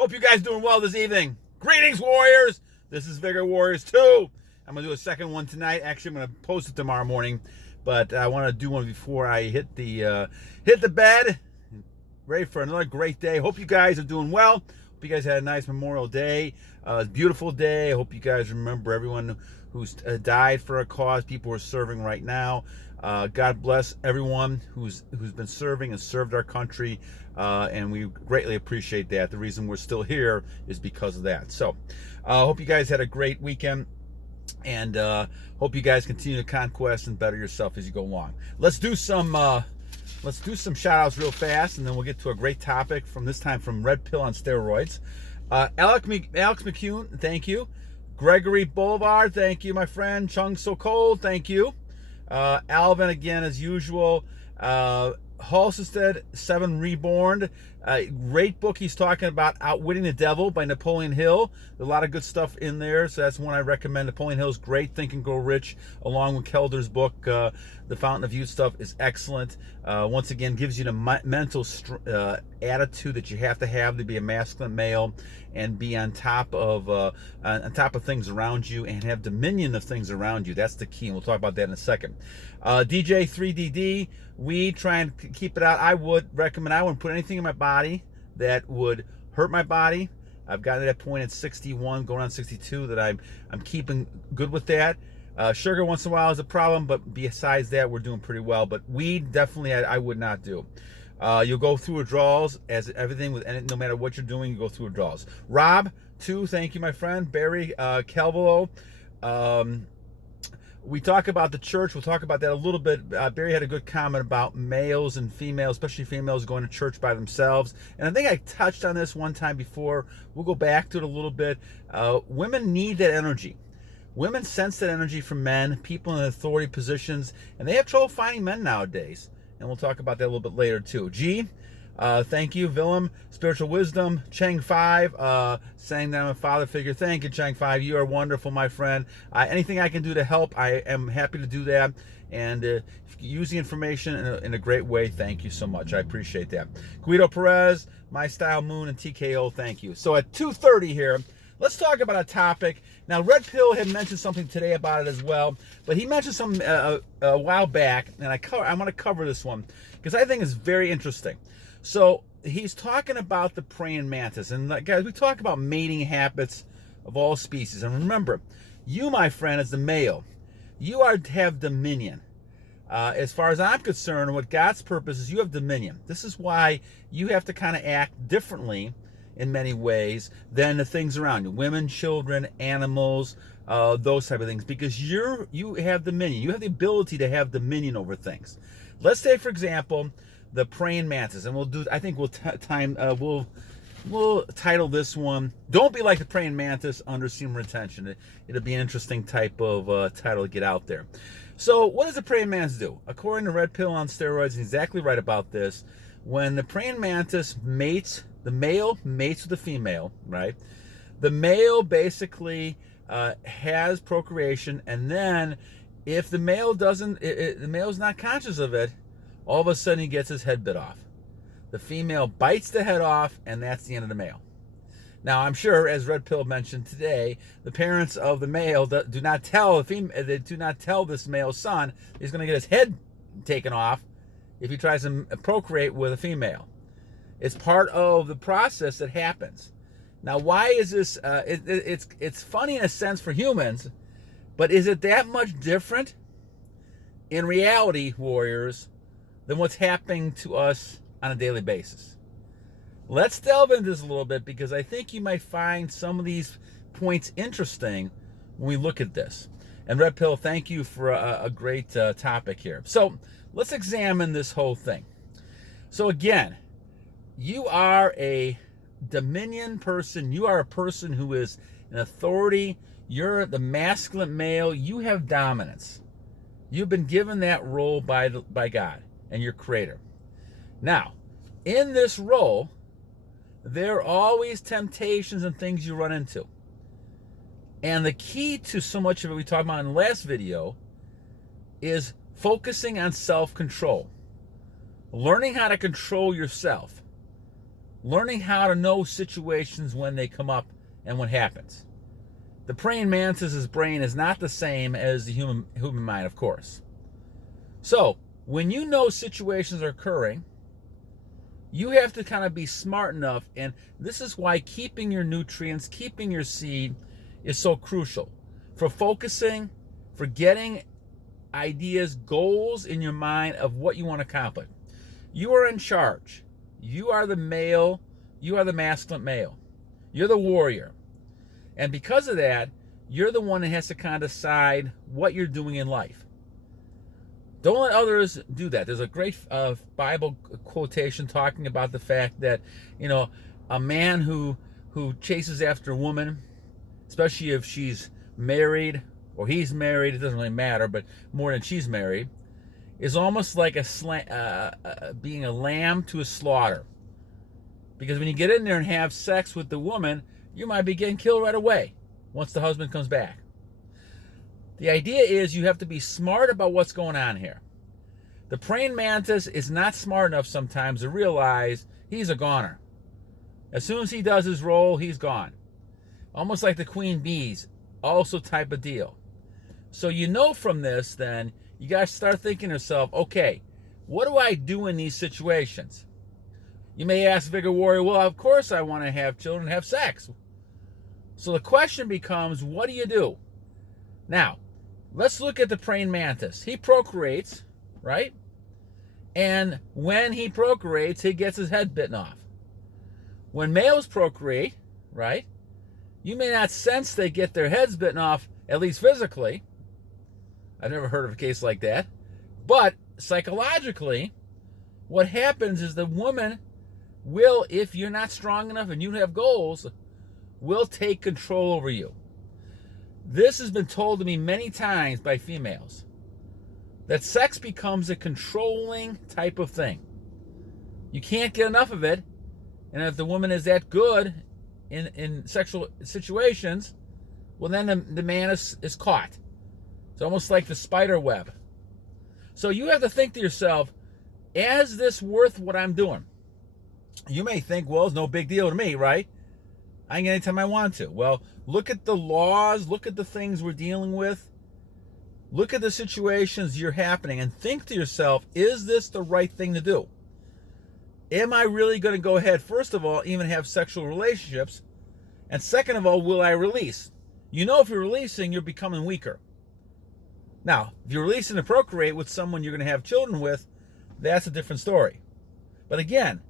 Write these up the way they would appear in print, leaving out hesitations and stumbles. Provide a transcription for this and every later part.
Hope you guys doing well this evening. Greetings, Warriors. This is Vigor Warriors 2. I'm going to do a second one tonight. Actually, I'm going to post it tomorrow morning, but I want to do one before I hit the bed. Ready for another great day. Hope you guys are doing well. Hope you guys had a nice Memorial Day. It's a beautiful day. I hope you guys remember everyone who's died for a cause. People who are serving right now. God bless everyone who's been serving and served our country, and we greatly appreciate that. The reason we're still here is because of that. So, hope you guys had a great weekend, and hope you guys continue to conquest and better yourself as you go along. Let's do some shout outs real fast, and then we'll get to a great topic from this time from Red Pill on Steroids. Alex McCunn, thank you. Gregory Bolivar, thank you, my friend. Cheng So, thank you. Alvin, again, as usual. Haltestelle, Semen Reborn. Great book. He's talking about Outwitting the Devil by Napoleon Hill. There's a lot of good stuff in there, so that's one I recommend. Napoleon Hill's great. Think and Grow Rich, along with Kelder's book. The Fountain of Youth stuff is excellent. Once again, gives you the mental attitude that you have to be a masculine male and be on top of things around you and have dominion of things around you. That's the key, and we'll talk about that in a second. DJ 3DD, we try and keep it out. I would recommend, I wouldn't put anything in my body that would hurt my body. I've gotten to that point at 61, going on 62, that I'm keeping good with that. Sugar once in a while is a problem, but besides that, we're doing pretty well. But weed, definitely, I would not do. You'll go through withdrawals, as everything with, no matter what you're doing, you go through withdrawals. Rob, too, thank you, my friend. Barry, Calvillo. We talk about the church. We'll talk about that a little bit. Barry had a good comment about males and females, especially females going to church by themselves. And I think I touched on this one time before. We'll go back to it a little bit. Women need that energy. Women sense that energy from men, people in authority positions, and they have trouble finding men nowadays. And we'll talk about that a little bit later, too. G, thank you. Villem, Spiritual Wisdom. Cheng V, saying that I'm a father figure. Thank you, Cheng V. You are wonderful, my friend. Anything I can do to help, I am happy to do that. And if you use the information in a great way, thank you so much. I appreciate that. Guido Perez, MyStyKalMoon, and TKO, thank you. So at 2:30 here, let's talk about a topic. Now, Red Pill had mentioned something today about it as well, but he mentioned something a while back, and I want to cover this one because I think it's very interesting. So he's talking about the praying mantis, and guys, we talk about mating habits of all species. And remember, you, my friend, as the male, you have dominion. As far as I'm concerned, what God's purpose is, you have dominion. This is why you have to kind of act differently in many ways than the things around you, women, children, animals, those type of things, because you have dominion. You have the ability to have dominion over things. Let's say, for example, the praying mantis, and we'll title this one, "Don't Be Like the Praying Mantis Under Semen Retention." It'll be an interesting type of title to get out there. So what does the praying mantis do? According to Red Pill on Steroids, he's exactly right about this. When the praying mantis mates, the male mates with the female, right? The male basically has procreation, and then if the male the male's not conscious of it, all of a sudden he gets his head bit off. The female bites the head off, and that's the end of the male. Now, I'm sure, as Red Pill mentioned today, the parents of the male do not tell this male son he's going to get his head taken off if he tries to procreate with a female. It's part of the process that happens. Now, why is this? It's funny in a sense for humans, but is it that much different in reality, warriors, than what's happening to us on a daily basis? Let's delve into this a little bit, because I think you might find some of these points interesting when we look at this. And Red Pill, thank you for a great topic here. So let's examine this whole thing. So again, you are a dominion person. You are a person who is an authority. You're the masculine male. You have dominance. You've been given that role by God and your creator. Now, in this role, there are always temptations and things you run into. And the key to so much of it we talked about in the last video is focusing on self-control. Learning how to control yourself. learning how to know situations when they come up and what happens. The praying mantis's brain is not the same as the human mind, of course. So, when you know situations are occurring, you have to kind of be smart enough, and this is why keeping your nutrients, keeping your seed is so crucial. For focusing, for getting ideas, goals in your mind of what you want to accomplish. You are in charge. You are the male. You are the masculine male. You're the warrior. And because of that, you're the one that has to kind of decide what you're doing in life. Don't let others do that. There's a great Bible quotation talking about the fact that, a man who chases after a woman, especially if she's married or he's married, it doesn't really matter, but more than she's married, is almost like being a lamb to a slaughter. Because when you get in there and have sex with the woman, you might be getting killed right away once the husband comes back. The idea is you have to be smart about what's going on here. The praying mantis is not smart enough sometimes to realize he's a goner. As soon as he does his role, he's gone. Almost like the queen bees, also type of deal. So from this, then, you got to start thinking to yourself, okay, what do I do in these situations? You may ask Vigor Warrior, well, of course I want to have children and have sex. So the question becomes, what do you do? Now, let's look at the praying mantis. He procreates, right? And when he procreates, he gets his head bitten off. When males procreate, right, you may not sense they get their heads bitten off, at least physically. I've never heard of a case like that. But psychologically, what happens is the woman will, if you're not strong enough and you have goals, will take control over you. This has been told to me many times by females, that sex becomes a controlling type of thing. You can't get enough of it, and if the woman is that good in sexual situations, well, then the man is caught. It's almost like the spider web. So you have to think to yourself, is this worth what I'm doing? You may think, well, it's no big deal to me, right? I can get anytime I want to. Well, look at the laws, look at the things we're dealing with, look at the situations you're happening, and think to yourself, is this the right thing to do? Am I really going to go ahead, first of all, even have sexual relationships? And second of all, will I release? If you're releasing, you're becoming weaker. Now, if you're releasing to procreate with someone you're going to have children with, that's a different story. But again,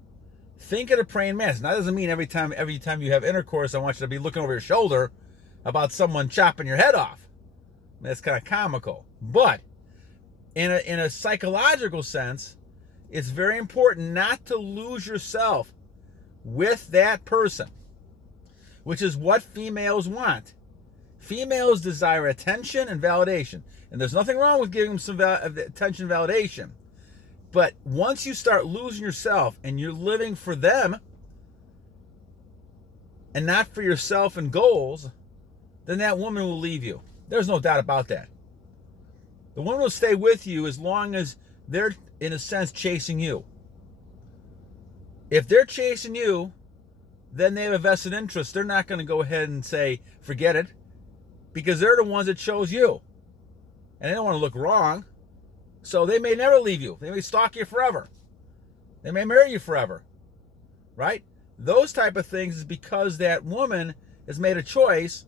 think of the praying mantis. Now, that doesn't mean every time you have intercourse, I want you to be looking over your shoulder about someone chopping your head off. That's kind of comical. But in a psychological sense, it's very important not to lose yourself with that person, which is what females want. Females desire attention and validation. And there's nothing wrong with giving them some attention and validation. But once you start losing yourself and you're living for them and not for yourself and goals, then that woman will leave you. There's no doubt about that. The woman will stay with you as long as they're, in a sense, chasing you. If they're chasing you, then they have a vested interest. They're not going to go ahead and say, forget it, because they're the ones that chose you. And they don't want to look wrong. So they may never leave you. They may stalk you forever. They may marry you forever. Right? Those type of things is because that woman has made a choice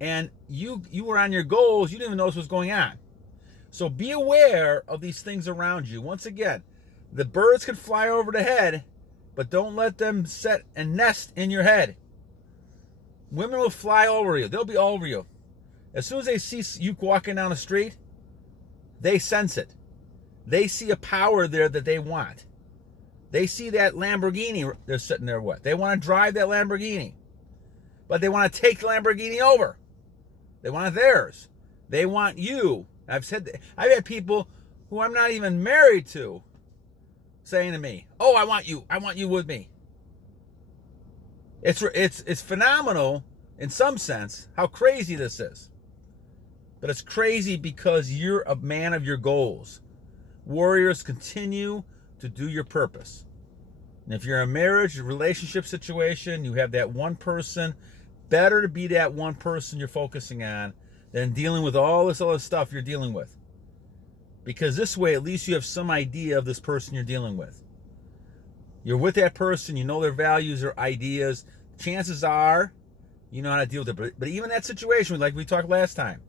and you were on your goals. You didn't even notice what's going on. So be aware of these things around you. Once again, the birds can fly over the head, but don't let them set and nest in your head. Women will fly over you. They'll be all over you. As soon as they see you walking down the street, they sense it. They see a power there that they want. They see that Lamborghini they're sitting there with. They want to drive that Lamborghini. But they want to take the Lamborghini over. They want it theirs. They want you. I've had people who I'm not even married to saying to me, oh, I want you with me. It's phenomenal in some sense how crazy this is. But it's crazy because you're a man of your goals. Warriors, continue to do your purpose. And if you're in a marriage, a relationship situation, you have that one person, better to be that one person you're focusing on than dealing with all this other stuff you're dealing with. Because this way, at least you have some idea of this person you're dealing with. You're with that person, you know their values or ideas. Chances are, you know how to deal with it. But even that situation, like we talked last time,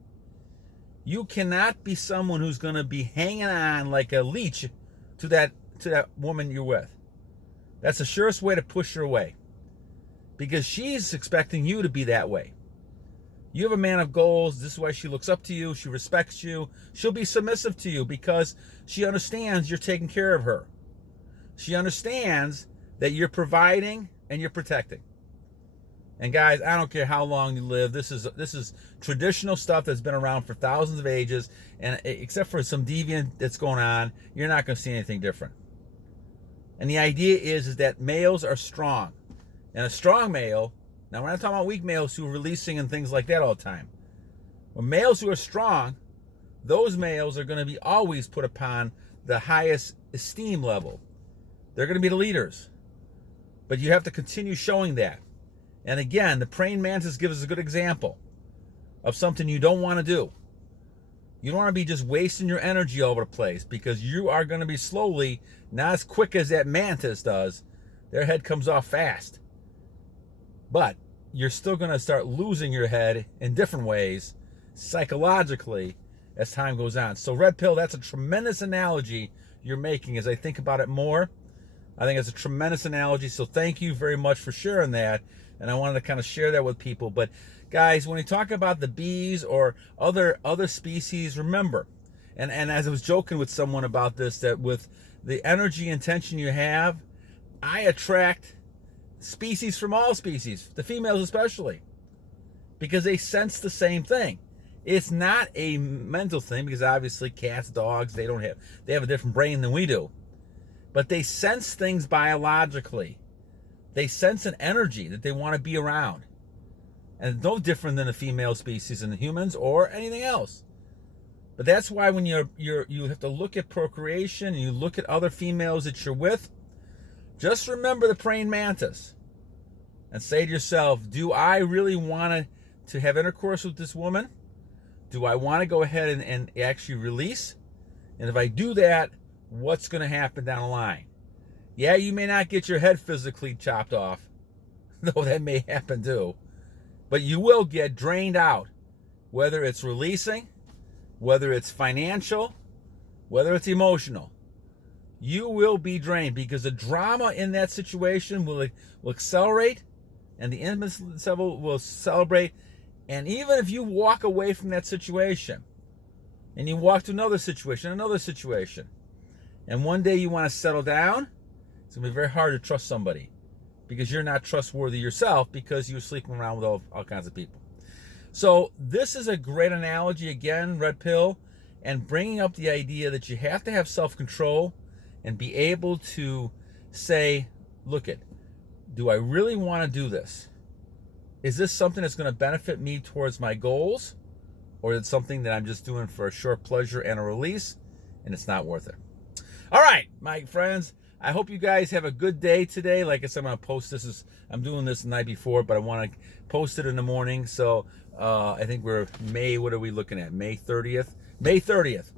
you cannot be someone who's going to be hanging on like a leech to that woman you're with. That's the surest way to push her away. Because she's expecting you to be that way. You have a man of goals. This is why she looks up to you. She respects you. She'll be submissive to you because she understands you're taking care of her. She understands that you're providing and you're protecting. And guys, I don't care how long you live. This is traditional stuff that's been around for thousands of ages. And except for some deviant that's going on, you're not going to see anything different. And the idea is that males are strong. And a strong male, now we're not talking about weak males who are releasing and things like that all the time. When males who are strong, those males are going to be always put upon the highest esteem level. They're going to be the leaders. But you have to continue showing that. And again, the Preying Mantis gives us a good example of something you don't want to do. You don't want to be just wasting your energy all over the place because you are going to be slowly, not as quick as that mantis does. Their head comes off fast. But you're still going to start losing your head in different ways psychologically as time goes on. So Red Pill, that's a tremendous analogy you're making as I think about it more. I think it's a tremendous analogy. So thank you very much for sharing that. And I wanted to kind of share that with people. But guys, when we talk about the bees or other species, remember, and as I was joking with someone about this, that with the energy and tension you have, I attract species from all species, the females especially, because they sense the same thing. It's not a mental thing because obviously cats, dogs, they have a different brain than we do. But they sense things biologically. They sense an energy that they want to be around. And it's no different than the female species in the humans or anything else. But that's why when you have to look at procreation and you look at other females that you're with, just remember the praying mantis and say to yourself, do I really want to have intercourse with this woman? Do I want to go ahead and actually release? And if I do that, what's going to happen down the line? Yeah, you may not get your head physically chopped off, though that may happen too. But you will get drained out, whether it's releasing, whether it's financial, whether it's emotional. You will be drained because the drama in that situation will accelerate and the intimacy level will celebrate. And even if you walk away from that situation and you walk to another situation, and one day you want to settle down, it's going to be very hard to trust somebody because you're not trustworthy yourself because you're sleeping around with all kinds of people. So this is a great analogy, again, Red Pill, and bringing up the idea that you have to have self-control and be able to say, look it, do I really want to do this? Is this something that's going to benefit me towards my goals? Or is it something that I'm just doing for a short pleasure and a release and it's not worth it? All right, my friends, I hope you guys have a good day today. Like I said, I'm going to post this. I'm doing this the night before, but I want to post it in the morning. So I think we're May, what are we looking at? May 30th? May 30th.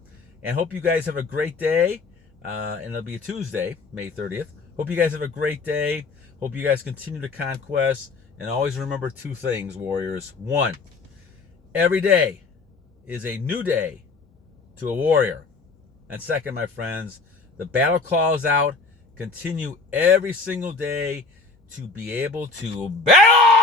And hope you guys have a great day. And it'll be a Tuesday, May 30th. Hope you guys have a great day. Hope you guys continue to conquest. And always remember two things, warriors. One, every day is a new day to a warrior. And second, my friends, the battle calls out. Continue every single day to be able to battle!